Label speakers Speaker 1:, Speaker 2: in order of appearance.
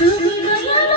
Speaker 1: Shubh Kalam